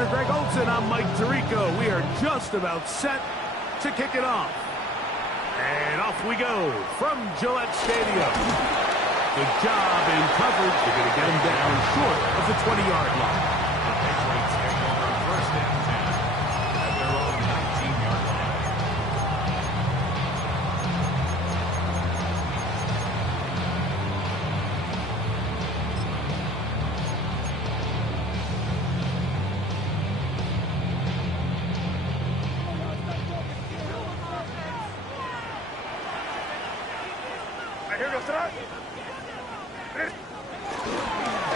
partner Greg Olson, I'm Mike Tirico. We are just about set to kick it off. And off we go from Gillette Stadium. Good job in coverage. They're going to get him down short of the 20-yard line. The Patriots take over first and 10 at their own 19-yard line.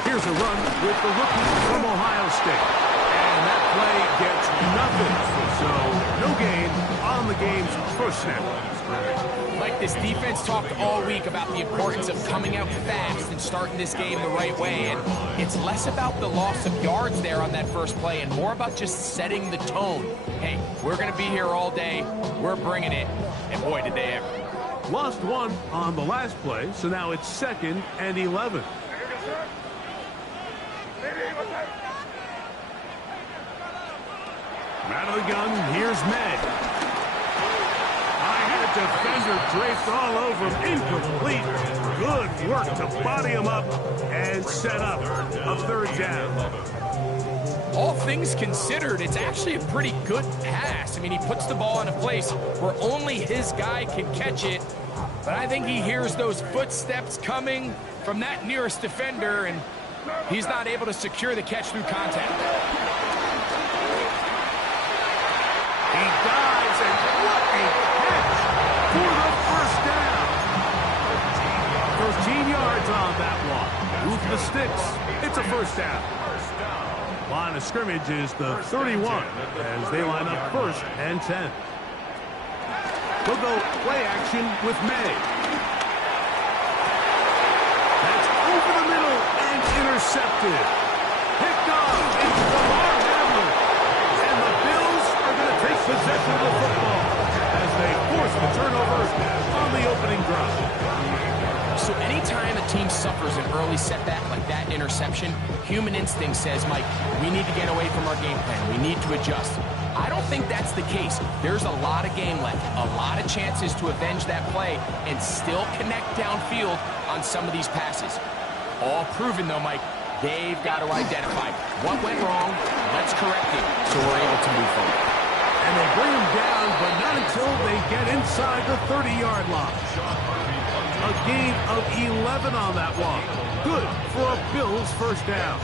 Here's a run with the rookie from Ohio State. And that play gets nothing. So no gain on the game's first snap. Mike, this defense talked all week about the importance of coming out fast and starting this game the right way. And it's less about the loss of yards there on that first play and more about just setting the tone. Hey, we're going to be here all day. We're bringing it. And boy, did they ever. Lost one on the last play, so now it's 2nd and 11. Out of the gun, here's Med. I had a defender draped all over him. Incomplete. Good work to body him up and set up a third down. All things considered, it's actually a pretty good pass. I mean, he puts the ball in a place where only his guy can catch it. But I think he hears those footsteps coming from that nearest defender, and he's not able to secure the catch through contact. He dives, and what a catch for the first down. 13 yards on that one. Move the sticks. It's a first down. Line of scrimmage is the 31 as they line up 1st and 10. We'll go play action with May. That's over the middle and intercepted. Picked off into the Lamar Hamlin. And the Bills are going to take possession of the football as they force the turnover on the opening drive. So anytime a team suffers an early setback like that interception, human instinct says, Mike, we need to get away from our game plan. We need to adjust. I don't think that's the case. There's a lot of game left, a lot of chances to avenge that play and still connect downfield on some of these passes. All proven, though, Mike, they've got to identify what went wrong, let's correct it, so we're able to move forward. And they bring him down, but not until they get inside the 30-yard line. A gain of 11 on that one. Good for a Bills first down.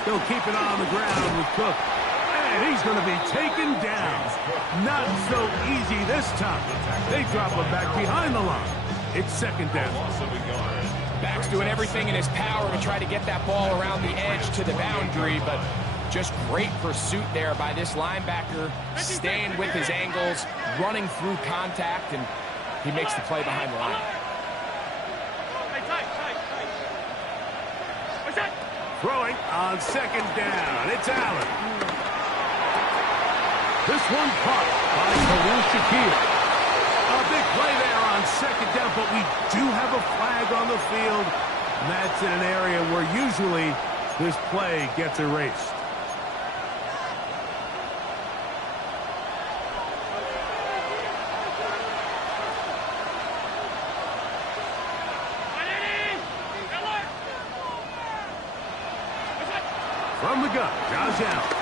Still keep it on the ground with Cook. And he's going to be taken down. Not so easy this time. They drop him back behind the line. It's 2nd down. Back's doing everything in his power to try to get that ball around the edge to the boundary, but just great pursuit there by this linebacker, staying with his angles, running through contact, and he makes the play behind the line. Throwing on 2nd down. It's Allen. This one caught by Khalil Shakir. A big play there on 2nd down, but we do have a flag on the field. And that's in an area where usually this play gets erased. From the gun, Josh Allen.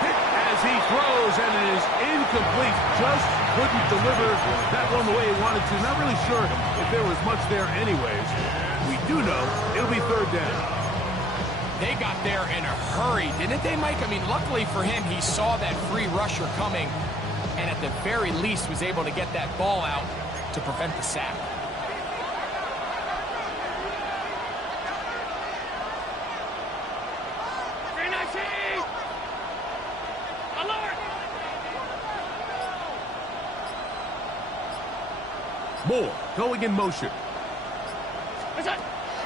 Hit as he throws, and it is incomplete. Just couldn't deliver that one the way he wanted to. Not really sure if there was much there anyways. We do know it'll be 3rd down. They got there in a hurry, didn't they, Mike? I mean, luckily for him, he saw that free rusher coming, and at the very least was able to get that ball out to prevent the sack. Moore going in motion.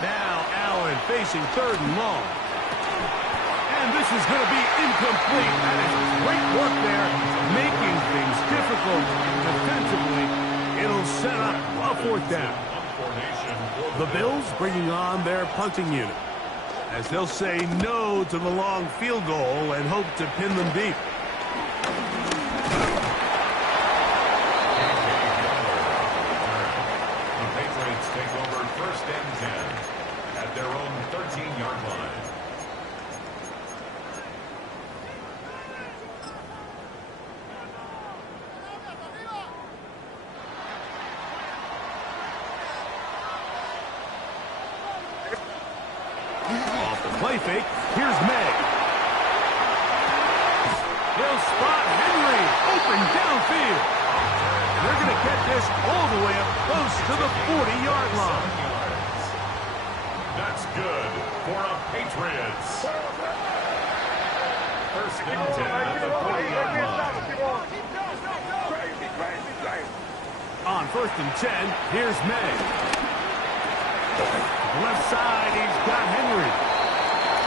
Now Allen facing 3rd and long. And this is going to be incomplete. That is great work there, making things difficult defensively. It'll set up a fourth down. The Bills bringing on their punting unit, as they'll say no to the long field goal and hope to pin them deep. The Patriots take over 1st and 10 at their own 13-yard line. Off the play fake, here's May. They'll spot Henry, open downfield. They're going to get this all the way up close to the 40-yard line. That's good for a Patriots. 1st and 10 at the 40-yard line. On 1st and 10, here's May. Left side, he's got Henry.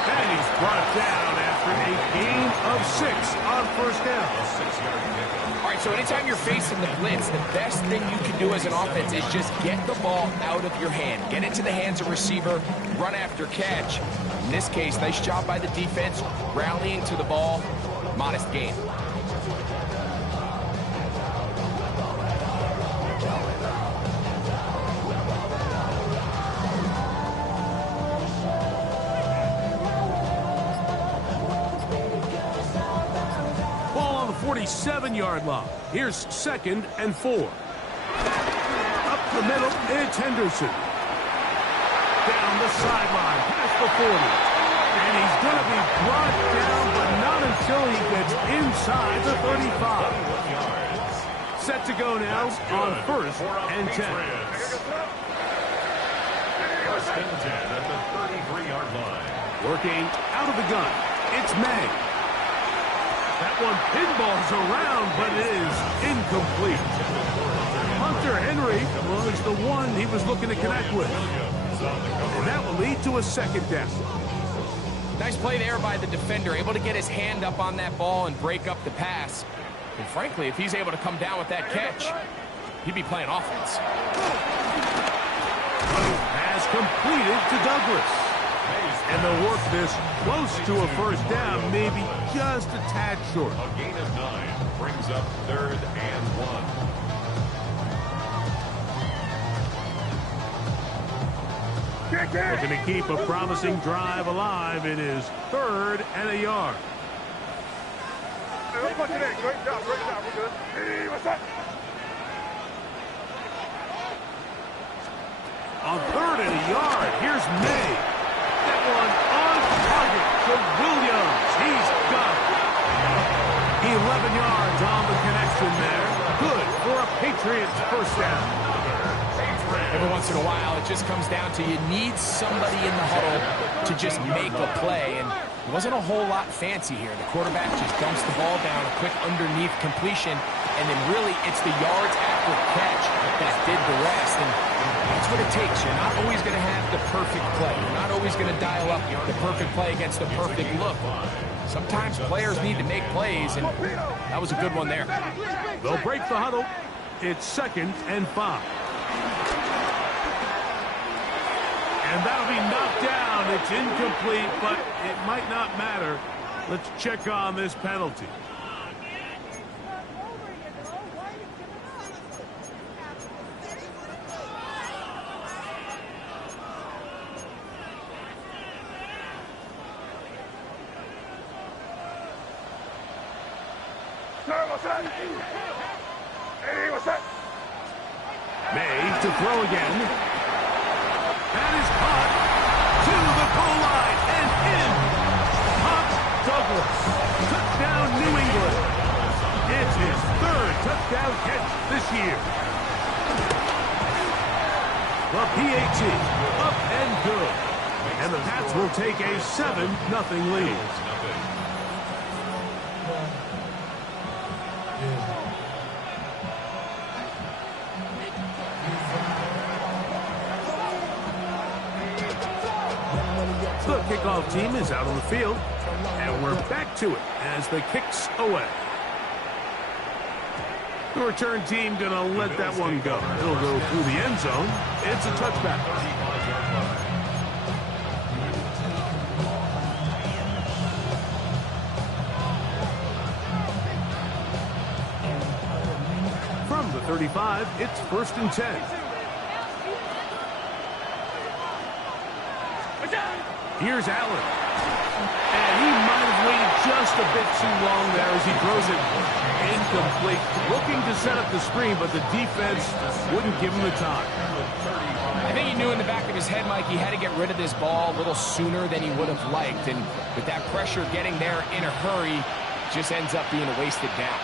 And he's brought down after a gain of 6 on 1st down. A 6-yard pickup. All right, so anytime you're facing the blitz, the best thing you can do as an offense is just get the ball out of your hand. Get into the hands of receiver, run after catch. In this case, nice job by the defense, rallying to the ball. Modest gain. Ball on the 47-yard line. Here's 2nd and 4. Up the middle, it's Henderson. Down the sideline, past the 40. And he's going to be brought down, but not until he gets inside the 35. Set to go now on 1st and 10. 1st and 10 at the 33-yard line. Working out of the gun, it's May. That one pinballs around, but it is incomplete. Hunter Henry was the one he was looking to connect with. And that will lead to a 2nd down. Nice play there by the defender, able to get his hand up on that ball and break up the pass. And frankly, if he's able to come down with that catch, he'd be playing offense. Pass completed to Douglas. And they'll work this close to a 1st down, maybe just a tad short. A gain of 9 brings up 3rd and 1. Looking to keep a promising drive alive. It is 3rd and a yard. Great job. We're good. Hey, what's that? On 3rd and a yard, here's May. That one on target to Williams. He's got it. 11 yards on the connection there. Good for a Patriots 1st down. Every once in a while, it just comes down to you need somebody in the huddle to just make a play. And it wasn't a whole lot fancy here. The quarterback just dumps the ball down, a quick underneath completion, and then really it's the yards after catch that did the rest. And that's what it takes. You're not always going to have the perfect play. You're not always going to dial up the perfect play against the perfect look. Sometimes players need to make plays, and that was a good one there. They'll break the huddle. It's 2nd and 5. And that'll be knocked down. It's incomplete, but it might not matter. Let's check on this penalty. May to throw again. That is caught to the goal line and in. Pop Douglas. Touchdown New England. It's his 3rd touchdown catch this year. The PAT up and good. And the Pats will take a 7-0 lead. The kickoff team is out on the field, and we're back to it as the kick's away. The return team going to let that one go. It'll go through the end zone. It's a touchback. From the 35, it's 1st and 10. Here's Allen. And he might have waited just a bit too long there as he throws it incomplete. Looking to set up the screen, but the defense wouldn't give him the time. I think he knew in the back of his head, Mike, he had to get rid of this ball a little sooner than he would have liked. And with that pressure getting there in a hurry, just ends up being a wasted down.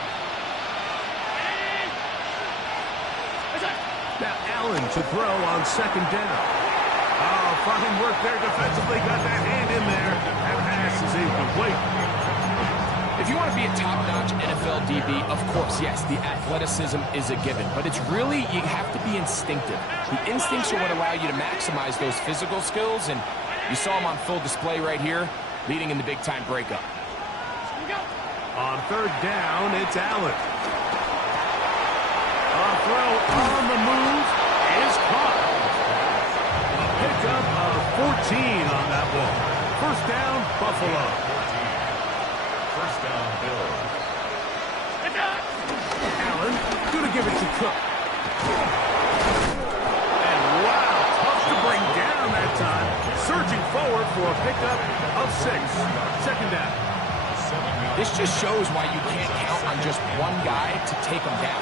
Now Allen to throw on 2nd down. Oh, fine work there defensively. Got that hand in there. That pass is incomplete. If you want to be a top-notch NFL DB, of course, yes, the athleticism is a given. But it's really, you have to be instinctive. The instincts are what allow you to maximize those physical skills. And you saw him on full display right here, leading in the big-time breakup. On 3rd down, it's Allen. A throw on the move is caught. Pickup of 14 on that ball. 1st down, Buffalo. 1st down, Bills. Allen going to give it to Cook. And wow, tough to bring down that time. Surging forward for a pickup of 6. 2nd down. This just shows why you can't count on just one guy to take him down.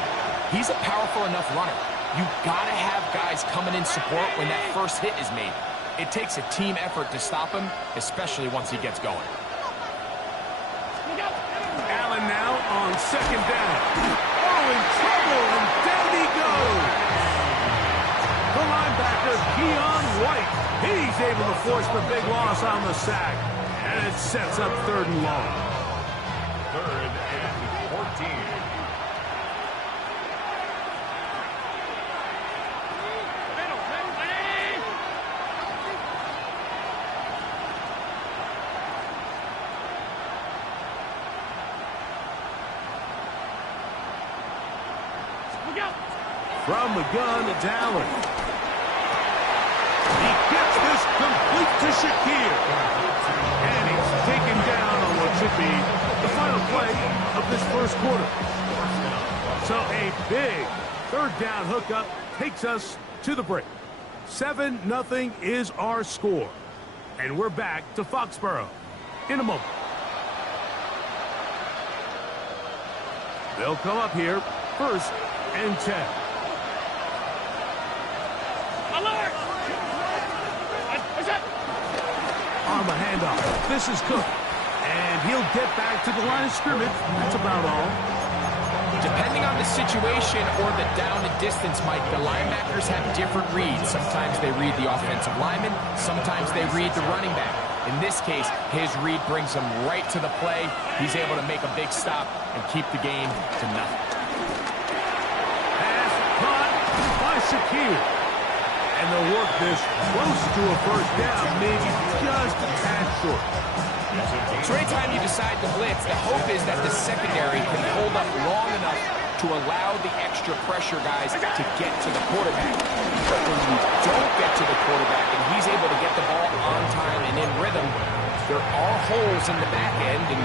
He's a powerful enough runner. You gotta have guys coming in support when that first hit is made. It takes a team effort to stop him, especially once he gets going. Allen now on 2nd down. Oh, in trouble, and down he goes. The linebacker, Keon White. He's able to force the big loss on the sack. And it sets up 3rd and long. 3rd and 14. From the gun, it's Allen. He gets this complete to Shakir. And he's taken down on what should be the final play of this 1st quarter. So a big 3rd down hookup takes us to the break. 7-0 is our score. And we're back to Foxborough in a moment. They'll come up here 1st and 10. On the handoff, this is Cook. And he'll get back to the line of scrimmage. That's about all. Depending on the situation or the down and distance, Mike, the linebackers have different reads. Sometimes they read the offensive lineman. Sometimes they read the running back. In this case, his read brings him right to the play. He's able to make a big stop and keep the game to nothing. Pass caught by Shakir. And they'll work this close to a 1st down, maybe just a tad short. So anytime you decide to blitz, the hope is that the secondary can hold up long enough to allow the extra pressure guys to get to the quarterback. But when you don't get to the quarterback and he's able to get the ball on time and in rhythm, there are holes in the back end, and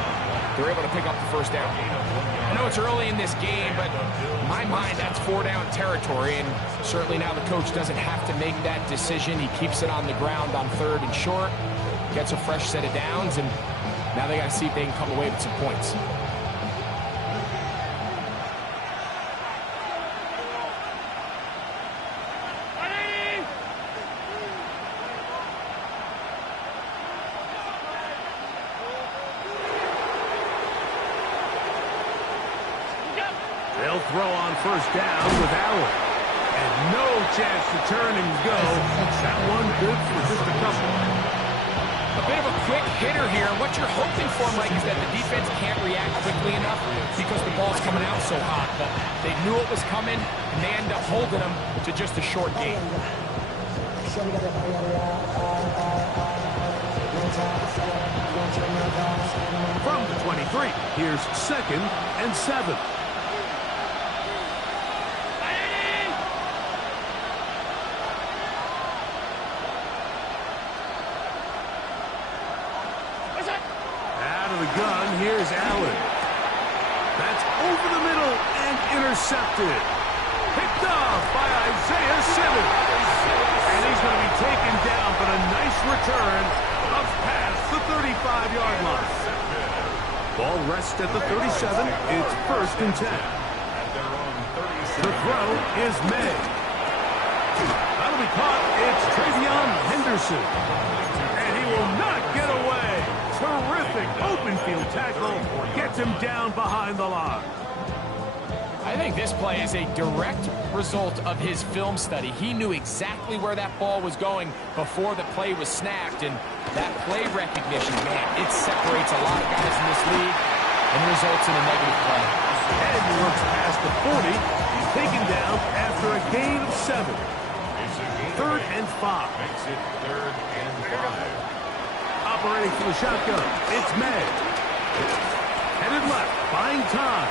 they're able to pick up the 1st down. I know it's early in this game, but in my mind, that's 4-down territory, and certainly now the coach doesn't have to make that decision. He keeps it on the ground on 3rd and short, gets a fresh set of downs, and now they got to see if they can come away with some points. They'll throw on 1st down with Allen. And no chance to turn and go. That one good for just a couple. A bit of a quick hitter here. What you're hoping for, Mike, is that the defense can't react quickly enough because the ball's coming out so hot. But they knew it was coming, and they end up holding them to just a short game. 3. Here's 2nd and 7. Out of the gun, here's Allen. That's over the middle and intercepted. Picked off by Isaiah Simmons. And he's going to be taken down, but a nice return up past the 35-yard line. Ball rests at the 37. It's 1st and 10. The throw is May. That'll be caught. It's Travion Henderson. And he will not get away. Terrific open field tackle. Gets him down behind the line. I think this play is a direct result of his film study. He knew exactly where that ball was going before the play was snapped, and that play recognition, man, it separates a lot of guys in this league and results in a negative play. And he looks past the 40. He's taken down after a gain of 7. 3rd and 5. Makes it 3rd and 5. Operating for the shotgun, it's May. Headed left, buying time.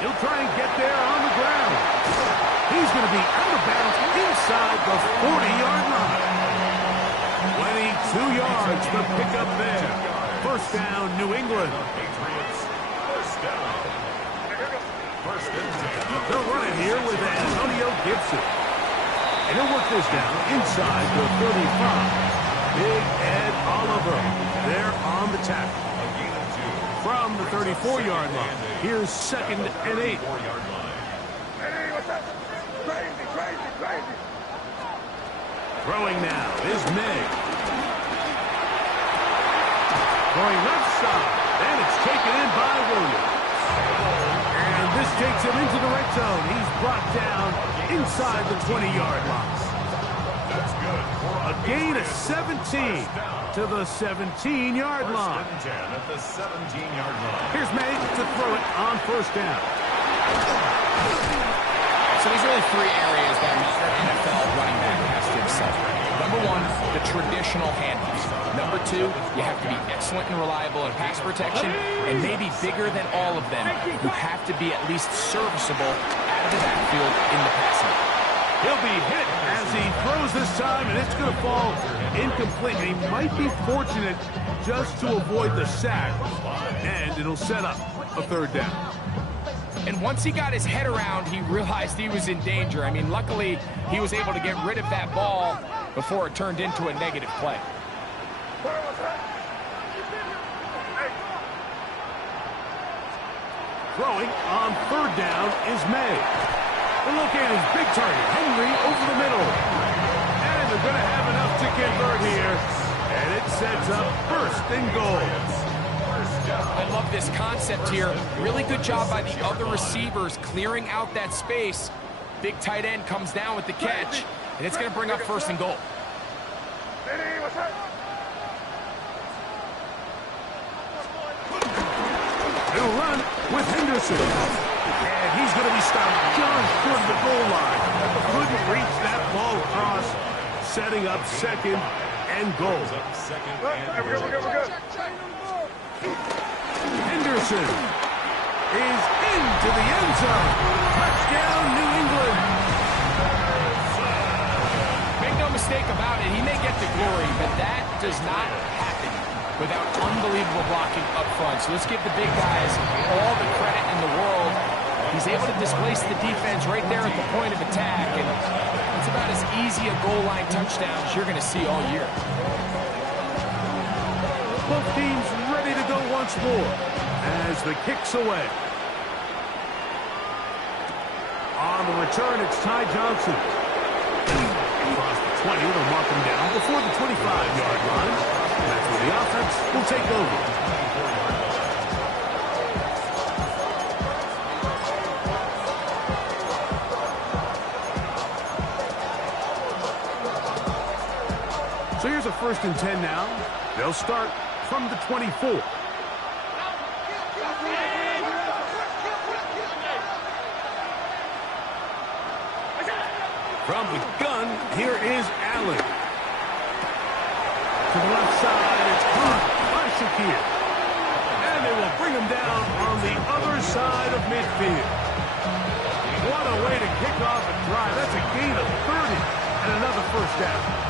He'll try and get there on the ground. He's going to be out of bounds inside the 40-yard line. 22 yards to pick up there. 1st down, New England. Patriots, 1st down. 1st and 10. They'll run it here with Antonio Gibson. And he'll work this down inside the 35. Big Ed Oliver there on the tackle. A gain of 2. From the 34-yard line, here's 2nd and 8. 4-yard line. Hey, what's that? Crazy, crazy, crazy. Throwing now is May. Going left side, and it's taken in by Williams. And this takes him into the red zone. He's brought down inside the 20-yard line. That's good. A gain of 17 to the 17-yard line. 1st and 10 at the 17-yard line. Here's May to throw it on 1st down. So there's really 3 areas that modern NFL running back has to excel. Number 1, the traditional handoffs. Number 2, you have to be excellent and reliable in pass protection. And maybe bigger than all of them, you have to be at least serviceable out of the backfield in the passing. He'll be hit as he throws this time, and it's going to fall incomplete. He might be fortunate just to avoid the sack, and it'll set up a 3rd down. And once he got his head around, he realized he was in danger. I mean, luckily, he was able to get rid of that ball before it turned into a negative play. Throwing on 3rd down is May. We'll look at his big target, Henry, over the middle. And they're going to have enough to convert here. And it sets up 1st and goal. I love this concept here. Really good job by the other receivers clearing out that space. Big tight end comes down with the catch, and it's going to bring up 1st and goal. Hey, what's that? They'll run with Henderson. And he's going to be stopped just toward the goal line. Couldn't reach that ball across, setting up 2nd and goal. We're good. Henderson is into the end zone. Touchdown, New England. Make no mistake about it, he may get the glory, but that does not happen without unbelievable blocking up front. So let's give the big guys all the credit in the world. He's able to displace the defense right there at the point of attack, and it's about as easy a goal line touchdown as you're going to see all year. Both teams ready to go once more as the kick's away. On the return, it's Ty Johnson. Across the 20, they'll mark him down before the 25-yard line. That's where the offense will take over. So here's a 1st and 10 now. They'll start from the 24. From the gun, here is Allen. To the left side, it's caught by Shakir. And they him down on the other side of midfield. What a way to kick off a drive. That's a gain of 30 and another first down.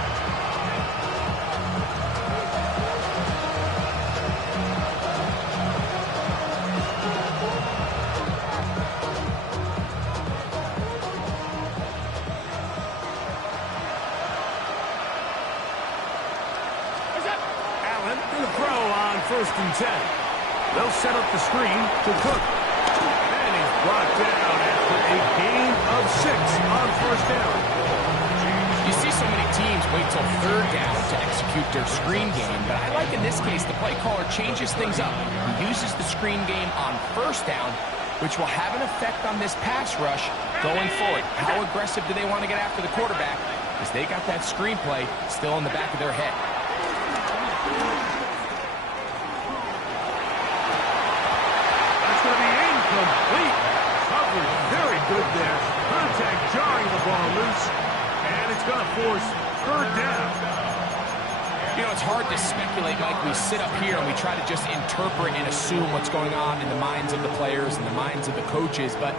First and 10. They'll set up the screen to Cook. And he's brought down after a gain of 6 on first down. You see so many teams wait till third down to execute their screen game, but I like in this case the play caller changes things up. He uses the screen game on first down, which will have an effect on this pass rush going forward. How aggressive do they want to get after the quarterback? Because they got that screenplay still in the back of their head. Complete coverage. Very good there. Contact jarring the ball loose. And it's going to force third down. You know, it's hard to speculate, Mike. We sit up here and we try to just interpret and assume what's going on in the minds of the players and the minds of the coaches, but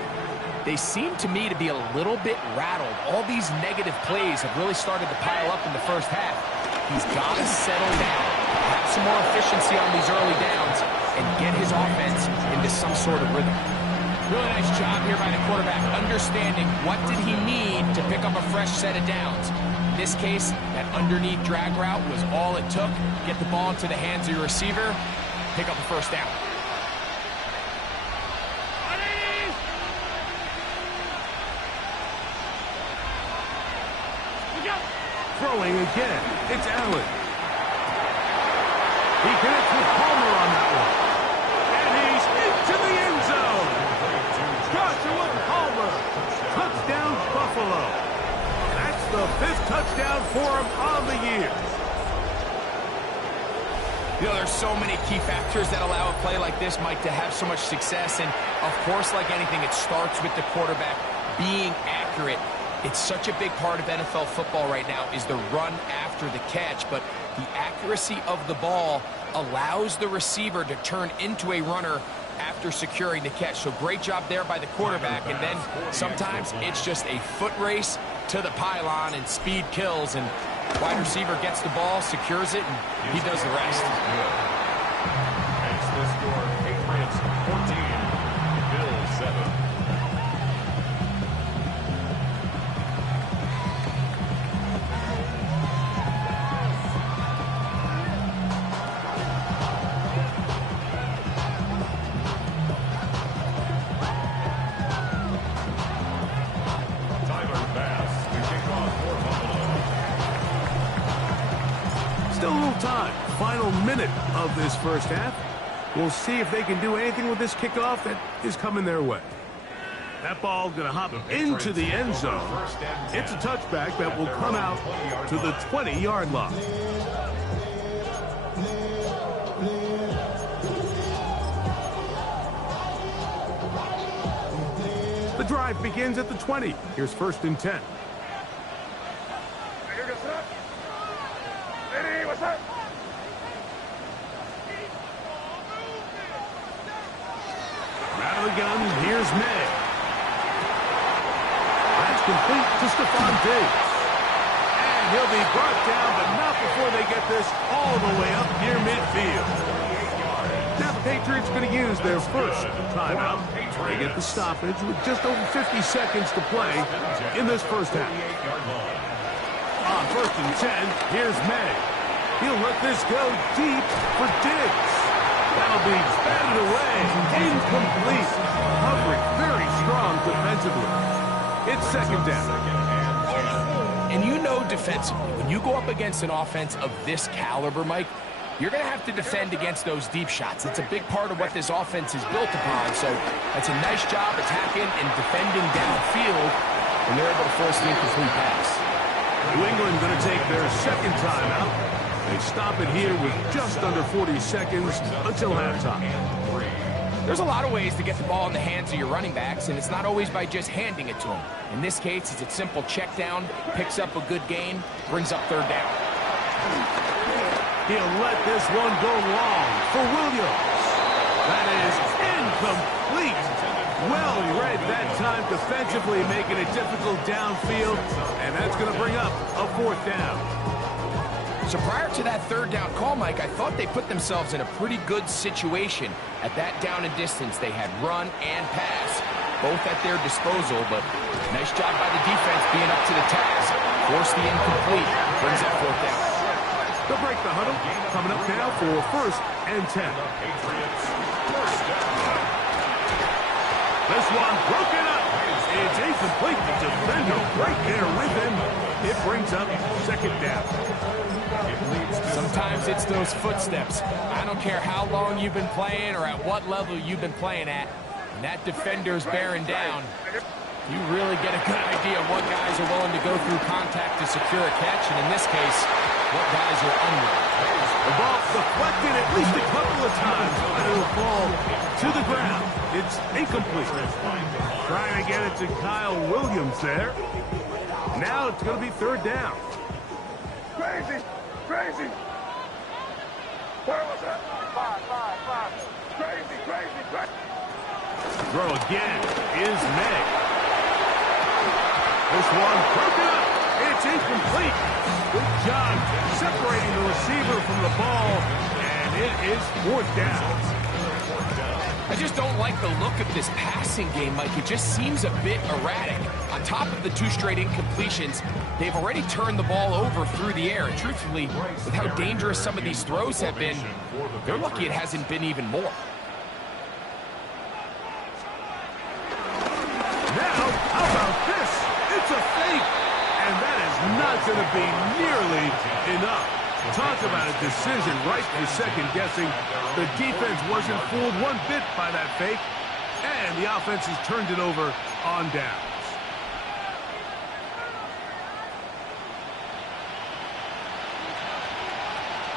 they seem to me to be a little bit rattled. All these negative plays have really started to pile up in the first half. He's got to settle down, have some more efficiency on these early downs, and get his offense into some sort of rhythm. Really nice job here by the quarterback, understanding what did he need to pick up a fresh set of downs. In this case, that underneath drag route was all it took. Get the ball into the hands of your receiver, pick up a first down. Throwing again, it's Allen. He connects with Palmer on that one. And he's into the end zone. Joshua Palmer. Touchdown, Buffalo. That's the 5th touchdown for him on the year. You know, there's so many key factors that allow a play like this, Mike, to have so much success. And, of course, like anything, it starts with the quarterback being accurate. It's such a big part of NFL football right now is the run after the catch, but the accuracy of the ball allows the receiver to turn into a runner after securing the catch. So great job there by the quarterback, and then sometimes it's just a foot race to the pylon and speed kills, and wide receiver gets the ball, secures it, and he does the rest. Makes the score Patriots 14, Bills 7. Still a little time. Final minute of this first half. We'll see if they can do anything with this kickoff that is coming their way. That ball's going to hop into the end zone. It's a touchback that will come out to the 20-yard line. The drive begins at the 20. Here's 1st and 10. Rattle the gun. Here's May. That's complete to Stephon Diggs. And he'll be brought down, but not before they get this all the way up near midfield. Now the Patriots going to use their first timeout. They get the stoppage with just over 50 seconds to play in this first half. On 1st and 10, here's May. He'll let this go deep for Diggs. That'll be batted away. Incomplete. Coverage very strong defensively. It's 2nd down. And you know defensively, when you go up against an offense of this caliber, Mike, you're going to have to defend against those deep shots. It's a big part of what this offense is built upon. So that's a nice job attacking and defending downfield, and they're able to force the incomplete pass. New England going to take their 2nd timeout. They stop it here with just under 40 seconds until halftime. There's a lot of ways to get the ball in the hands of your running backs, and it's not always by just handing it to them. In this case, it's a simple check down, picks up a good gain, brings up 3rd down. He'll let this one go long for Williams. That is incomplete. Well read that time defensively, making it difficult downfield, and that's going to bring up a 4th down. So prior to that 3rd down call, Mike, I thought they put themselves in a pretty good situation. At that down and distance, they had run and pass, both at their disposal, but nice job by the defense being up to the task. Force the incomplete, brings up 4th down. They'll break the huddle, coming up now for 1st and 10. This one broken up. It's incomplete. The defender right there with him. It brings up 2nd down. Sometimes it's those footsteps. I don't care how long you've been playing or at what level you've been playing at. When that defender's bearing down, you really get a good idea of what guys are willing to go through contact to secure a catch, and in this case, what guys are unwilling. The ball deflected at least a couple of times, but it will fall to the ground. It's incomplete. Trying to get it to Kyle Williams there. Now it's going to be 3rd down. Crazy. Crazy. Where was that? 5. Crazy. Throw again is May. This one broken up. It's incomplete. Good job separating the receiver from the ball, and it is 4th down. I just don't like the look of this passing game, Mike. It just seems a bit erratic. On top of the 2 straight incompletions, they've already turned the ball over through the air. And truthfully, with how dangerous some of these throws have been, they're lucky it hasn't been even more. Now, how about this? It's a fake, and that is not going to be nearly enough. Talk about a decision right for second guessing. The defense wasn't fooled one bit by that fake, and the offense has turned it over on downs.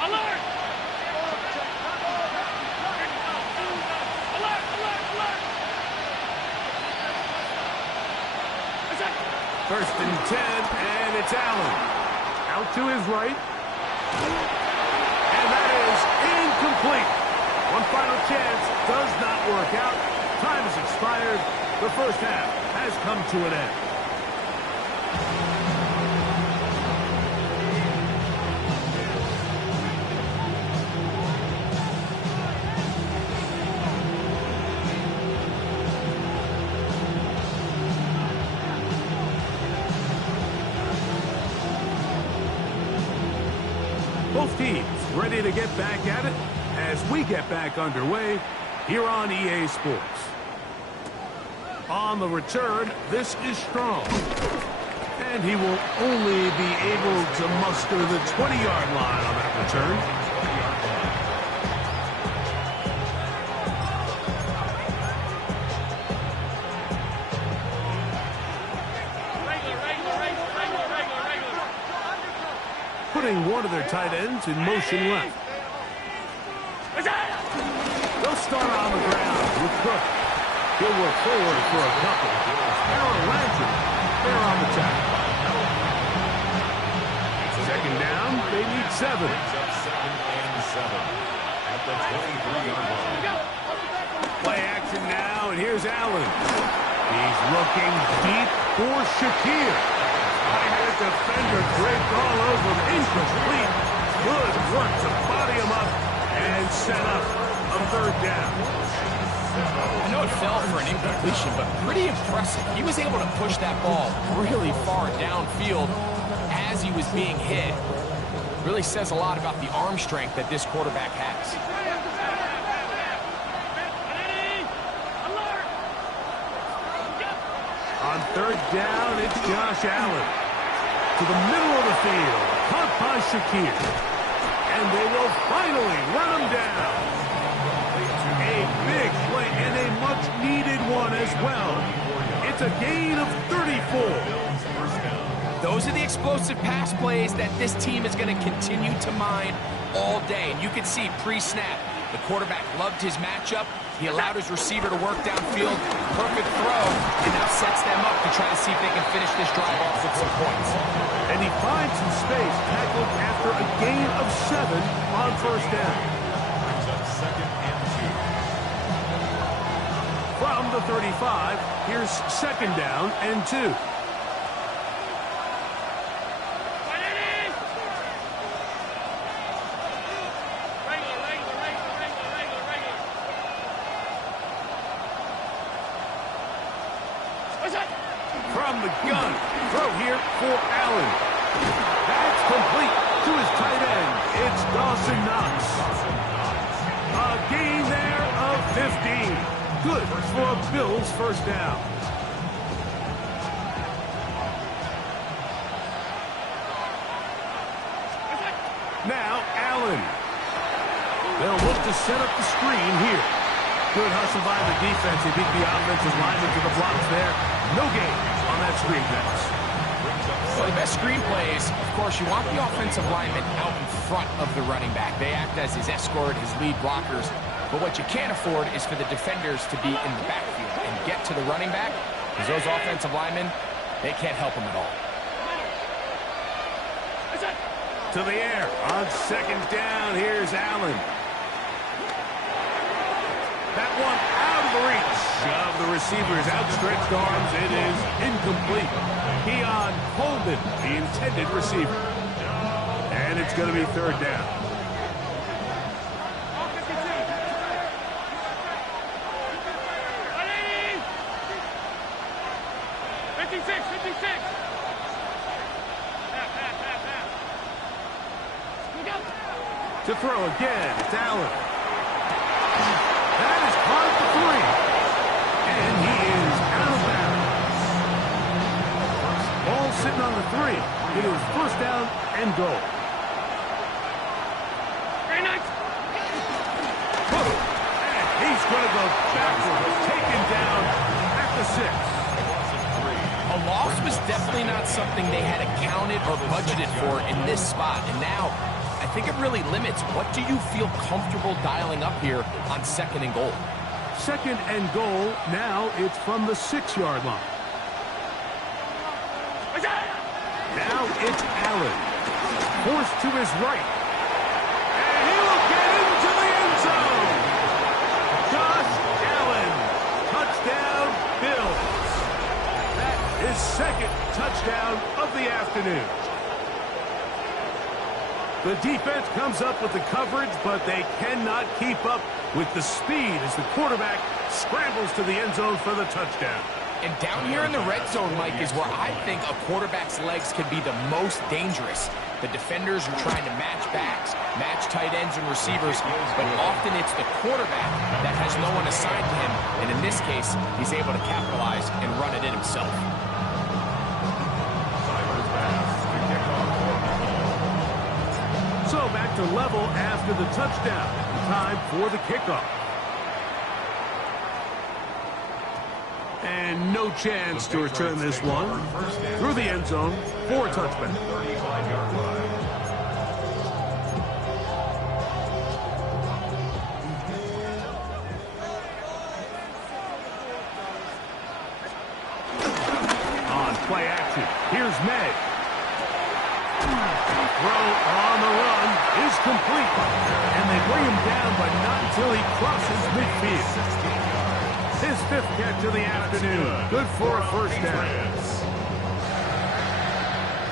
Alert! First and 10, and it's Allen. Out to his right. And that is incomplete. One final chance does not work out. Time has expired. The 1st half has come to an end. Both teams ready to get back at it as we get back underway here on EA Sports. On the return, this is Strong. And he will only be able to muster the 20-yard line on that return. Putting one of their tight ends in motion left. They'll start on the ground with Cook. He'll work forward for a couple. Aaron Landry, they're on the tackle. 2nd down, they need 7. 2nd and 7 at the 23-yard line. Play action now, and here's Allen. He's looking deep for Shakir. High-headed defender draped all over him. Incomplete. Good work to body him up and set up a 3rd down. I know it fell for an incompletion, but pretty impressive. He was able to push that ball really far downfield as he was being hit. Really says a lot about the arm strength that this quarterback has. On 3rd down, it's Josh Allen. To the middle of the field, caught by Shakir. And they will finally run him down. A big play and a much-needed one as well. It's a gain of 34. Those are the explosive pass plays that this team is going to continue to mine all day. And you can see pre-snap, the quarterback loved his matchup. He allowed his receiver to work downfield. Perfect throw, and now sets them up to try to see if they can finish this drive off with some points. And he finds some space, tackled after a gain of 7 on 1st down. Brings up 2nd and 2. From the 35, here's second down and 2. From the gun, throw here for Allen. That's complete to his tight end. It's Dawson Knox. A gain there of 15. Good for a Bills first down. Now Allen. They'll look to set up the screen here. Good hustle by the defense. They beat the offensive lineman to the blocks there. No gain on that screen pass. Well, the best screen plays, of course, you want the offensive lineman out in front of the running back. They act as his escort, his lead blockers. But what you can't afford is for the defenders to be in the backfield and get to the running back, because those offensive linemen, they can't help him at all. To the air on second down. Here's Allen. That one out of the reach of the receiver's outstretched arms. It is incomplete. Keon Coleman, the intended receiver. And it's going to be third down. To throw again, it's Allen. That is caught at the 3. And he is out of bounds. Ball sitting on the 3. It is first down and goal. And he's going to go backwards, taken down at the 6. A loss was definitely not something they had accounted or budgeted for in this spot. And now, I think it really limits. What do you feel comfortable dialing up here on second and goal? Second and goal. Now it's from the 6-yard line. Now it's Allen. Forced to his right. And he will get into the end zone. Josh Allen. Touchdown, Bills. That is second touchdown of the afternoon. The defense comes up with the coverage, but they cannot keep up with the speed as the quarterback scrambles to the end zone for the touchdown. And down here in the red zone, Mike, is where I think a quarterback's legs can be the most dangerous. The defenders are trying to match backs, match tight ends and receivers, but often it's the quarterback that has no one assigned to him. And in this case, he's able to capitalize and run it in himself. So back to level after the touchdown. Time for the kickoff. And no chance to return this one through the end zone for a touchback. 35-yard line. On play action, here's May. Throw on the run is complete. And they bring him down, but not until he crosses midfield. His 5th catch of the afternoon. Good for a first down.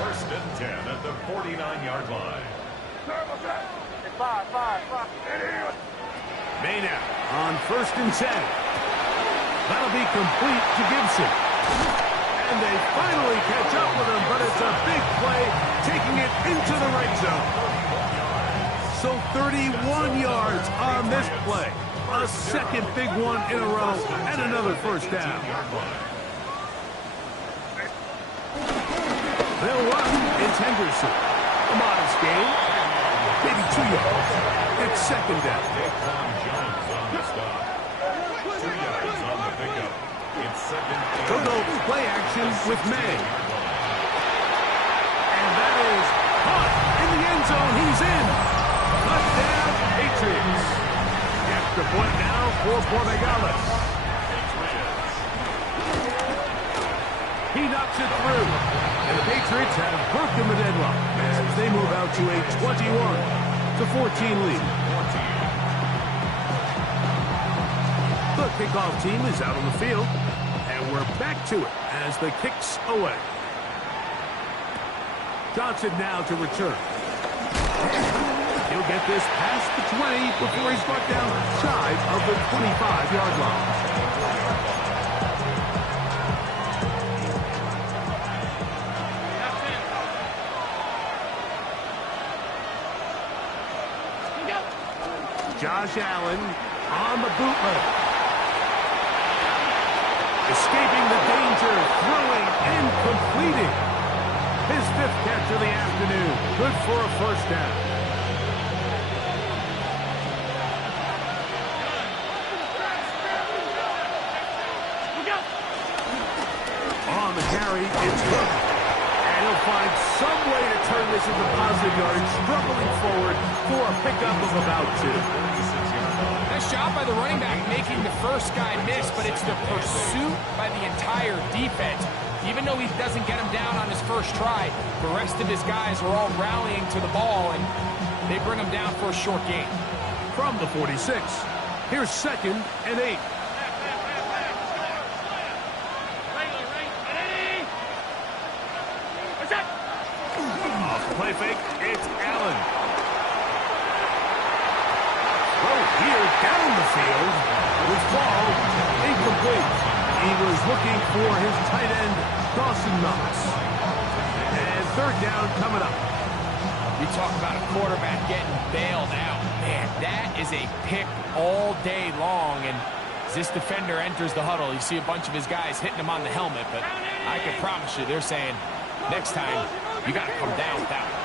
First and 10 at the 49-yard line. May now on first and 10. That'll be complete to Gibson. And they finally catch up with him, but it's a big play, taking it into the right zone. So 31 yards on this play. A second big one in a row, and another first down. They'll run. It's Henderson. A modest gain. Maybe 2 yards. It's second down. Jones on the stop. 2 yards on the pickup. It's second down. So go play action with May. And that is caught in the end zone. He's in. Touchdown, Patriots. Extra point now for Borregales. He knocks it through. And the Patriots have broken the deadlock as they move out to a 21-14 lead. The The kickoff team is out on the field, and we're back to it as the kick's away. Johnson now to return. He'll get this past the 20 before he's brought down shy of the 25-yard line. Josh Allen on the bootleg. Escaping the danger, throwing and completing. His 5th catch of the afternoon. Good for a first down. On the carry, it's Cook. And he'll find some way to turn this into positive yards, struggling forward for a pickup of about 2. Nice job by the running back making the first guy miss, but it's the pursuit by the entire defense. Even though he doesn't get him down on his first try, the rest of his guys are all rallying to the ball, and they bring him down for a short gain. From the 46, here's 2nd and 8. Off the play fake, it's Allen. Throw here down the field. With ball incomplete. He was looking for his tight end, Dawson Knox. And 3rd down coming up. You talk about a quarterback getting bailed out. Man, that is a pick all day long. And as this defender enters the huddle, you see a bunch of his guys hitting him on the helmet. But I can promise you, they're saying, next time, you got to come down with that one.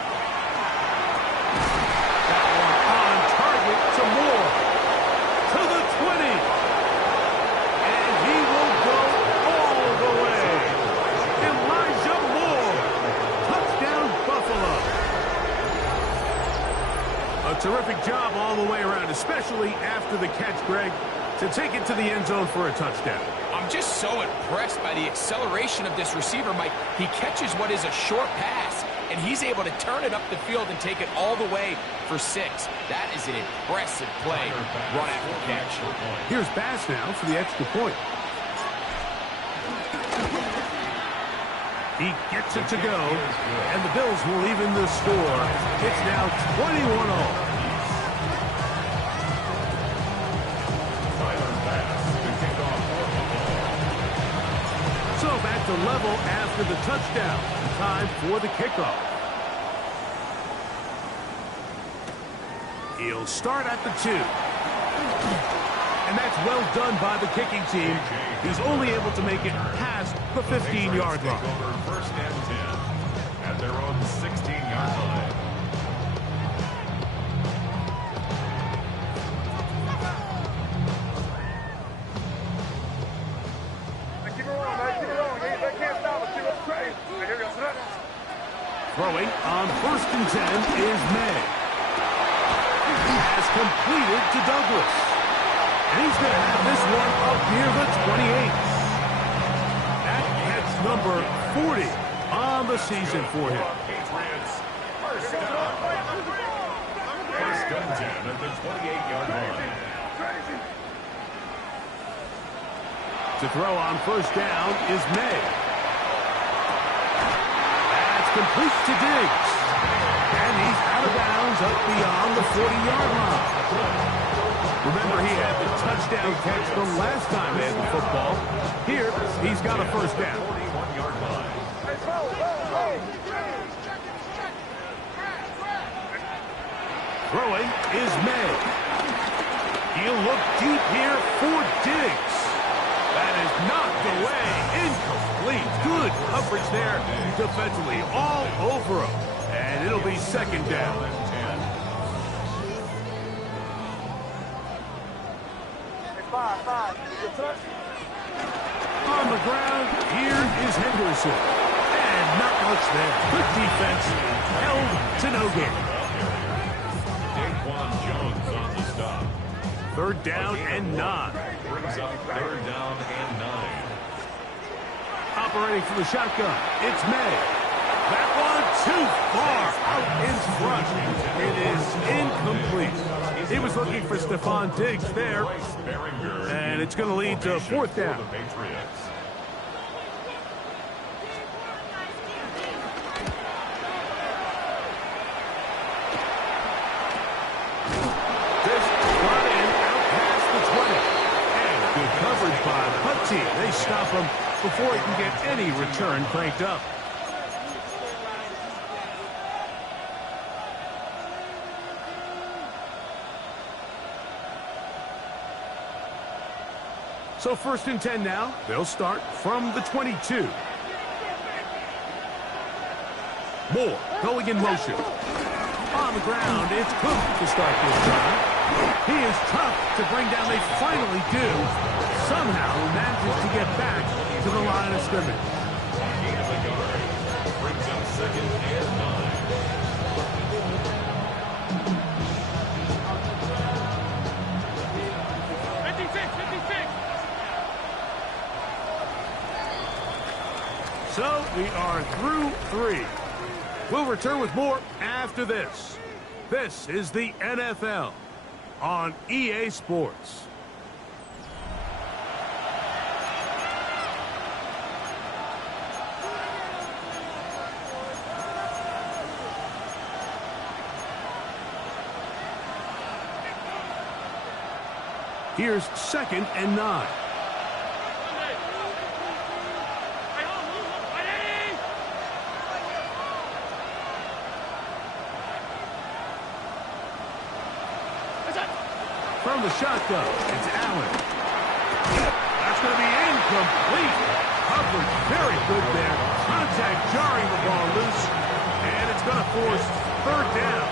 That one on target to Moore. To the 20. And he will go all the way. Elijah Moore. Touchdown, Buffalo. A terrific job all the way around, especially after the catch, Greg, to take it to the end zone for a touchdown. I'm just so impressed by the acceleration of this receiver, Mike. He catches what is a short pass, and he's able to turn it up the field and take it all the way for 6. That is an impressive play, run after catch. Here's Bass now for the extra point. He gets it to go, and the Bills will even the score. It's now 21-all. So back to level after the touchdown. Time for the kickoff. He'll start at the 2. And that's well done by the kicking team. He's only able to make it past the 15-yard line. 1st and 10 at their own 16-yard line. Throwing on 1st and 10 is May. He has completed to Douglas. And he's going to have this one up near the 28. That gets number 40 on the season for him. Patriots, 1st down. 1st and 10 at the 28-yard line. To throw on 1st down is May. Complete to Diggs. And he's out of bounds up beyond the 40-yard line. Remember, he had the touchdown catch the last time they had the football. Here, he's got a 1st down. 41-yard line. Throwing is May. He'll look deep here for Diggs. That is knocked away. Incomplete. Good coverage there defensively. All over him. And it'll be 2nd down. On the ground, here is Henderson. And not much there. Good defense. Held to no gain. Daquan Jones on the stop. 3rd down and 9. Brings up 3rd down and 9. Operating from the shotgun, it's May. That one too far out in front. It is incomplete. He was looking for Stephon Diggs there. And it's going to lead to 4th down. This brought in out past the 20. And good coverage by Putty. They stop him before he can get any return cranked up. So 1st and 10 now. They'll start from the 22. Moore going in motion. On the ground, it's Cook to start this drive. He is tough to bring down. They finally do. Somehow he manages to get back to the line of scrimmage. Brings up 2nd and 9. So we are through 3. We'll return with more after this. This is the NFL on EA Sports. Here's 2nd and 9. From the shotgun, it's Allen. That's going to be incomplete. Coverage very good there. Contact jarring the ball loose. And it's going to force 3rd down.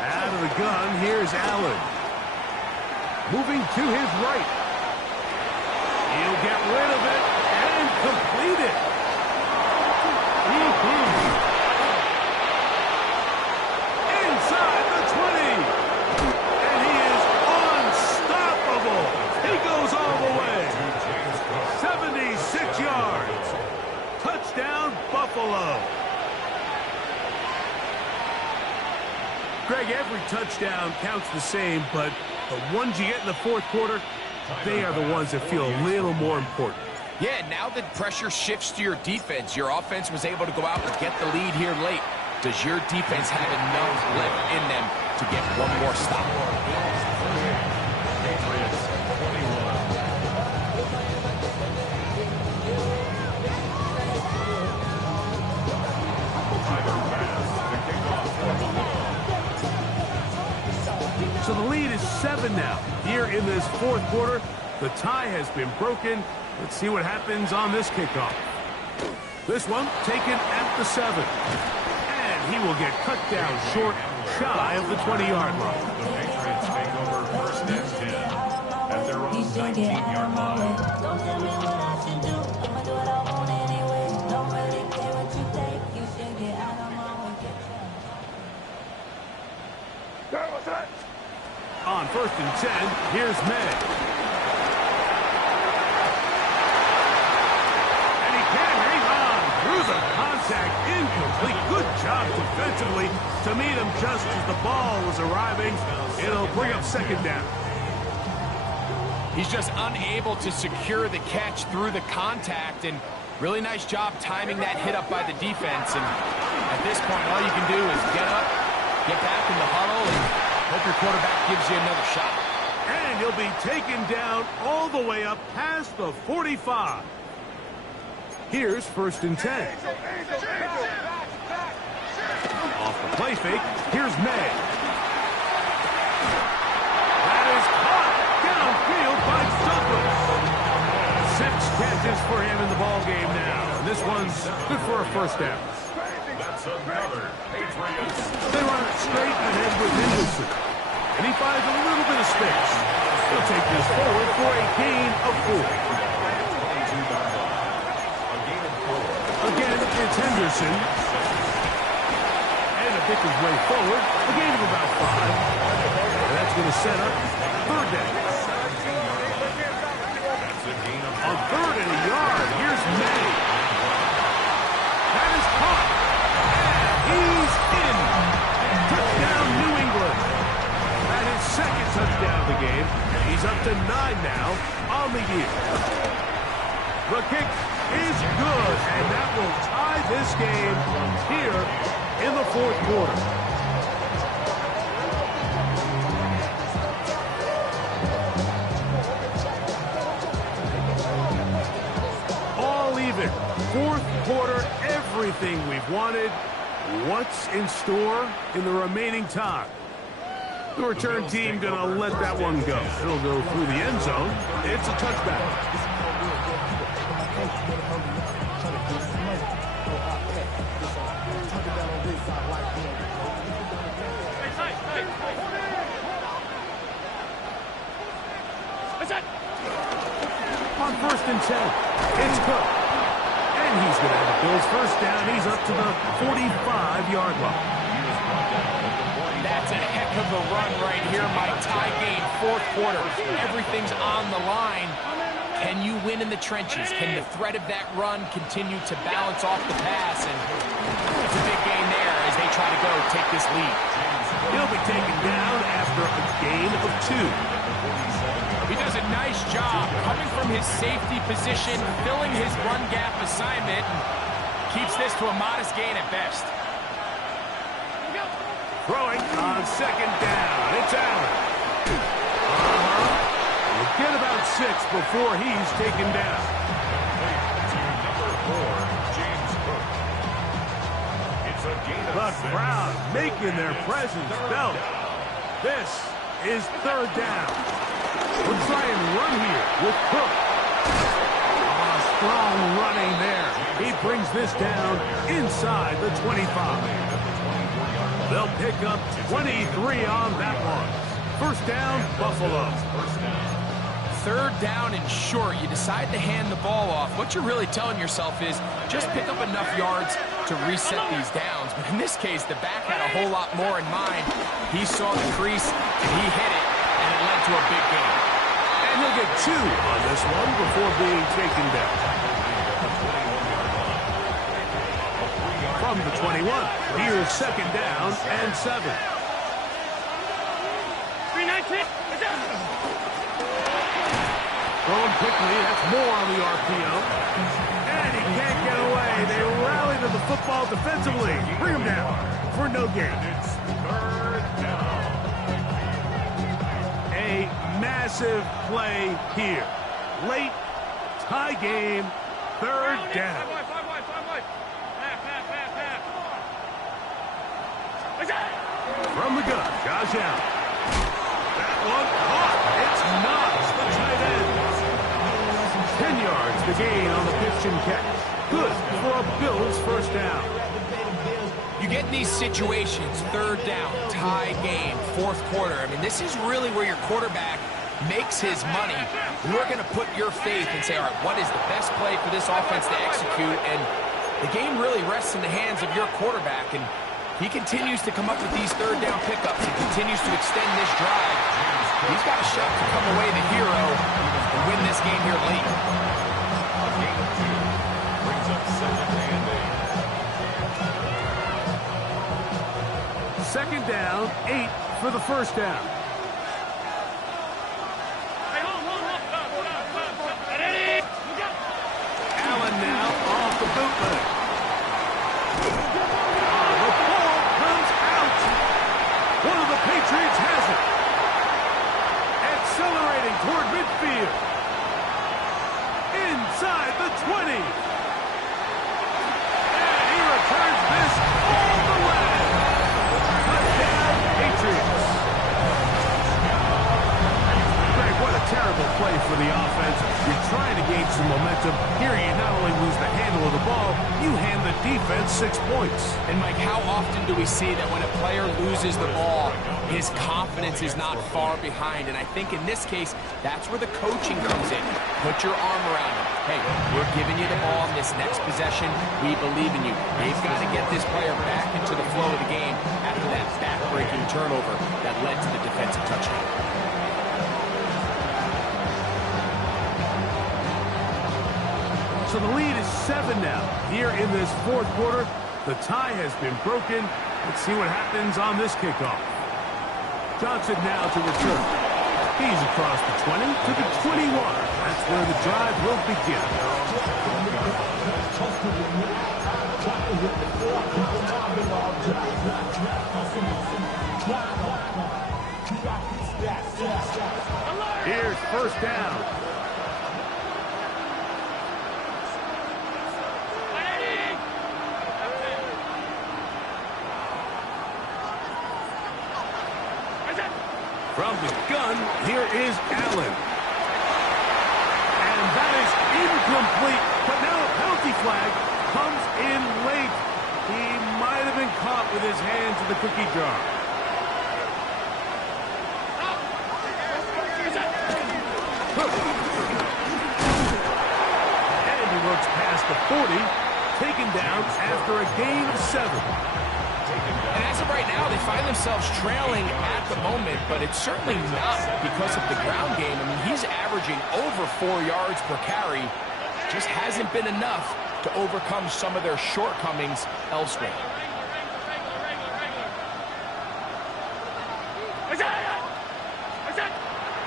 Out of the gun, here's Allen. Moving to his right. He'll get rid of it and complete it. Inside the 20. And he is unstoppable. He goes all the way. 76 yards. Touchdown, Buffalo. Greg, every touchdown counts the same, but the ones you get in the 4th quarter, they are the ones that feel a little more important. Yeah, now that pressure shifts to your defense, your offense was able to go out and get the lead here late. Does your defense have enough left in them to get one more stop? Patriots 21. So the lead is 7 now. Here in this 4th quarter, the tie has been broken. Let's see what happens on this kickoff. This one taken at the 7. And he will get cut down short, shy of the 20-yard line. The Patriots take over 1st and 10 at their own 19-yard line. Don't tell me what I should do. I'ma do what I want anyway. Don't really care what you think. You should get out of my way. On 1st and 10, here's May. And he can hang on through the contact. Incomplete. Good job defensively to meet him just as the ball was arriving. It'll bring up 2nd down. He's just unable to secure the catch through the contact, and really nice job timing that hit up by the defense. And at this point, all you can do is get up, get back in the huddle, and hope your quarterback gives you another shot. And he'll be taken down all the way up past the 45. Here's 1st and 10. Off the play fake, here's May. That is caught downfield by Douglas. 6 catches for him in the ballgame now. And this one's good for a 1st down. That's another Patriots. They run it straight ahead with Henderson. And he finds a little bit of space. He'll take this forward for a gain of 4. Again, it's Henderson. And to pick his way forward, a gain of about 5. And that's going to set up 3rd down. up to 9 now on the year. The kick is good, and that will tie this game here in the fourth quarter. All even. Fourth quarter, everything we've wanted. What's in store in the remaining time? The return team going to let that one go. It'll go through the end zone. It's a touchback. On 1st and 10, it's Cook. And he's going to have the Bills first down. He's up to the 45-yard line. That's a heck of a run right here, Mike. Tie game, fourth quarter. Everything's on the line. Can you win in the trenches? Can the threat of that run continue to balance off the pass? And it's a big gain there as they try to go take this lead. He'll be taken down after a gain of 2. He does a nice job coming from his safety position, filling his run gap assignment, and keeps this to a modest gain at best. Throwing on 2nd down. It's Allen. We'll get about 6 before he's taken down. Number 4, James Cook. It's a gain of The 6. crowd making their presence felt. This is 3rd down. We'll try and run here with Cook. Strong running there. He brings this down inside the 25. They'll pick up 23 on that one. 1st down, Buffalo. 3rd down and short. You decide to hand the ball off. What you're really telling yourself is just pick up enough yards to reset these downs. But in this case, the back had a whole lot more in mind. He saw the crease, and he hit it, and it led to a big gain. And he'll get 2 on this one before being taken down. From the 21, here's 2nd down and 7. 319. Throwing quickly, that's more on the RPO. And he can't get away. They rally to the football defensively. Bring him down for no gain. It's 3rd down. A massive play here. Late, tie game, 3rd down. From the gun, Josh Allen. That one caught. It's Knox, the tight end. 10 yards the gain on the pitch and catch. Good for a Bills 1st down. You get in these situations, 3rd down, tie game, 4th quarter. I mean, this is really where your quarterback makes his money. You're going to put your faith and say, all right, what is the best play for this offense to execute? And the game really rests in the hands of your quarterback. And he continues to come up with these 3rd down pickups. He continues to extend this drive. He's got a shot to come away the hero and win this game here late. A gain of 2 brings up 2nd and 8. 2nd down, 8 for the 1st down. Allen now off the bootleg. The ball comes out. One of the Patriots has it. Accelerating toward midfield. Inside the 20. And he returns this all the way. Touchdown, Patriots. Greg, what a terrible play for the offense. You're trying to gain some momentum. Here you not only lose the handle of the ball, you hand the defense 6 points. And, Mike, how often do we see that when a player loses the ball, his confidence is not far behind? And I think in this case, that's where the coaching comes in. Put your arm around him. Hey, we're giving you the ball in this next possession. We believe in you. They've got to get this player back into the flow of the game after that back-breaking turnover that led to the defensive touchdown. So the lead is 7 now. Here in this 4th quarter, the tie has been broken. Let's see what happens on this kickoff. Johnson now to return. He's across the 20 to the 21. That's where the drive will begin. Here's first down. From the gun, here is Allen. And that is incomplete. But now a penalty flag comes in late. He might have been caught with his hands in the cookie jar. And he works past the 40, taken down after a gain of 7. And as of right now, they find themselves trailing at the moment, but it's certainly not because of the ground game. I mean, he's averaging over 4 yards per carry. Just hasn't been enough to overcome some of their shortcomings elsewhere.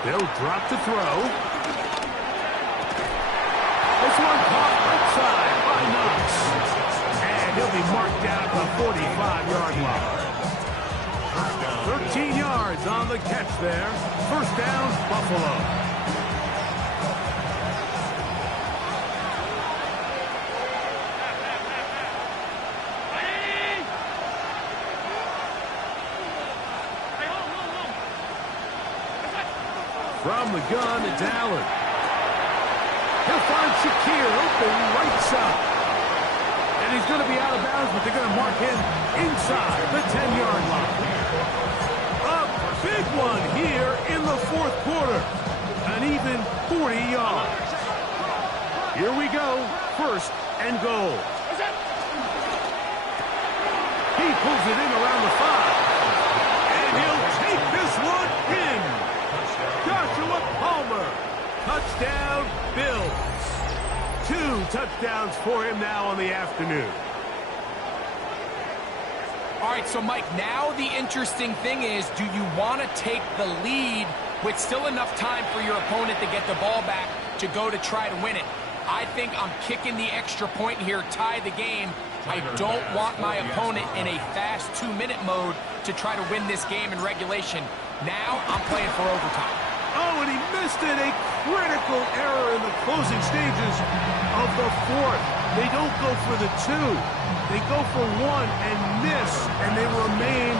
They'll drop to throw. This one caught outside by Knox. And he'll be marked down at the 45-yard line. 13 yards on the catch there. First down, Buffalo. From the gun, it's Allen. He'll find Shakir open right side. And he's going to be out of bounds, but they're going to mark him inside the 10-yard line. A big one here in the fourth quarter. An even 40 yards. Here we go. First and goal. He pulls it in around the 5. And he'll take this one in. Joshua Palmer. Touchdown, Bills. 2 touchdowns for him now on the afternoon. All right, so Mike, now the interesting thing is, do you want to take the lead with still enough time for your opponent to get the ball back to go to try to win it? I think I'm kicking the extra point here, tie the game. I don't want my opponent in a fast 2-minute mode to try to win this game in regulation. Now I'm playing for overtime. Oh, and he missed it. A critical error in the closing stages of the fourth. They don't go for the 2. They go for 1 and miss, and they remain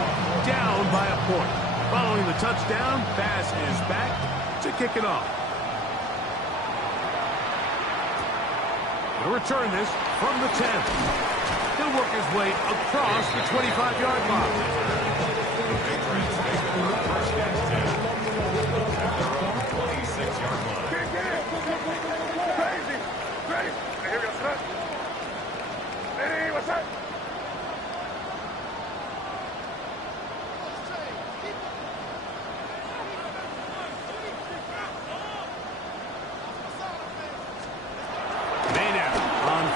down by a point. Following the touchdown, Bass is back to kick it off. He'll return this from the 10. He'll work his way across the 25-yard line.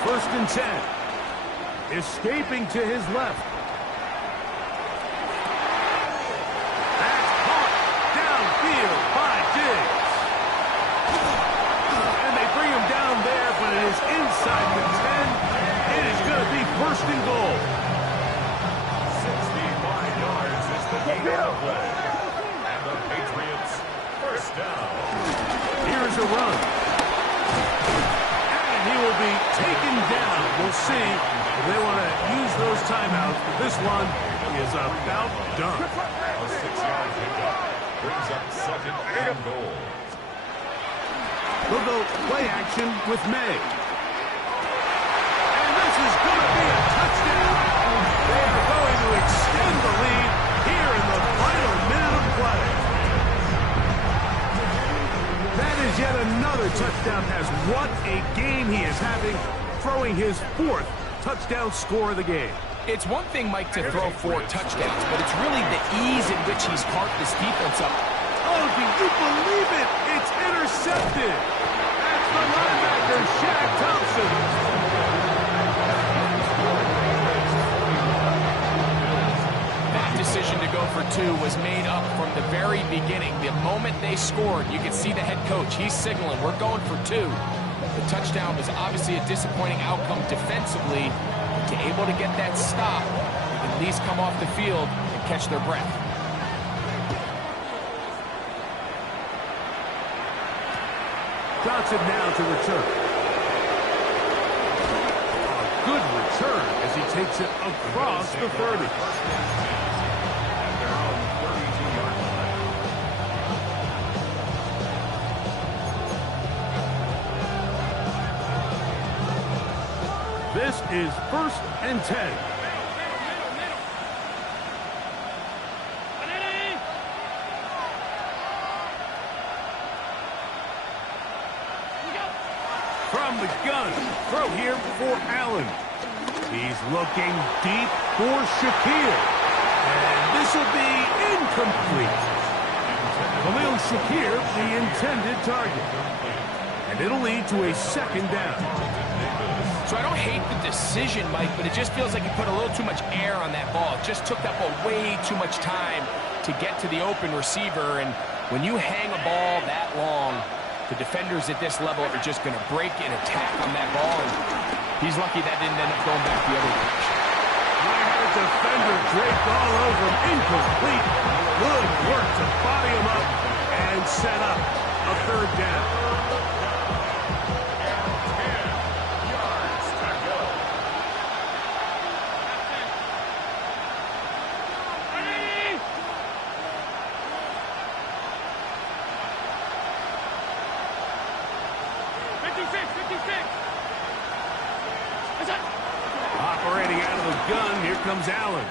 First and 10. Escaping to his left. That's caught downfield by Diggs. And they bring him down there, but it is inside the 10. It is going to be first and goal. 65 yards is the gain of play. And the Patriots first down. Here's a run. He will be taken down. We'll see if they want to use those timeouts, but this one is about done. A 6-yard pickup brings up second and goal. They'll go play action with May. And this is going to be a touchdown. They are going to extend the lead here in the final minute of play. That is yet another touchdown pass. What a game he is having, throwing his 4th touchdown score of the game. It's one thing, Mike, to throw 4 touchdowns, but it's really the ease in which he's carved this defense up. Oh, do you believe it? It's intercepted. That's the linebacker, Shaq Thompson. That decision to go for 2 to was made up from the very beginning. The moment they scored, you could see the head coach. He's signaling, we're going for 2. The touchdown was obviously a disappointing outcome defensively. But to able to get that stop, they can at least come off the field and catch their breath. Johnson now to return. A good return as he takes it across the 30. This is 1st and 10. From the gun, throw here for Allen. He's looking deep for Shakir. And this will be incomplete. Khalil Shakir, the intended target. And it'll lead to a 2nd down. So I don't hate the decision, Mike, but it just feels like he put a little too much air on that ball. It just took up way too much time to get to the open receiver. And when you hang a ball that long, the defenders at this level are just going to break and attack on that ball. And he's lucky that didn't end up going back the other direction. I had a defender draped all over him. Incomplete. Good work to body him up and set up a 3rd down. Operating out of the gun, here comes Allen.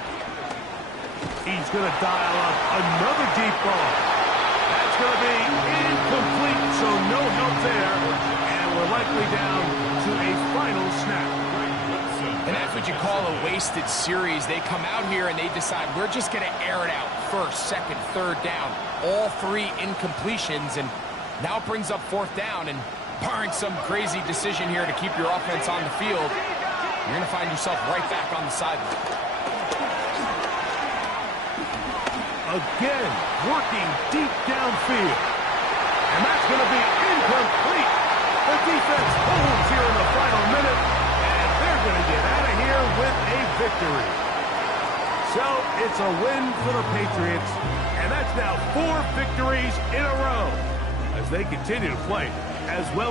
He's going to dial up another deep ball. That's going to be incomplete, so no help there. And we're likely down to a final snap. And that's what you call a wasted series. They come out here and they decide, we're just going to air it out. 1st, 2nd, 3rd down. All 3 incompletions, and now it brings up 4th down. And barring some crazy decision here to keep your offense on the field, you're going to find yourself right back on the sideline. Again, working deep downfield. And that's going to be incomplete. The defense holds here in the final minute, and they're going to get out of here with a victory. So it's a win for the Patriots, and that's now 4 victories in a row as they continue to play as well as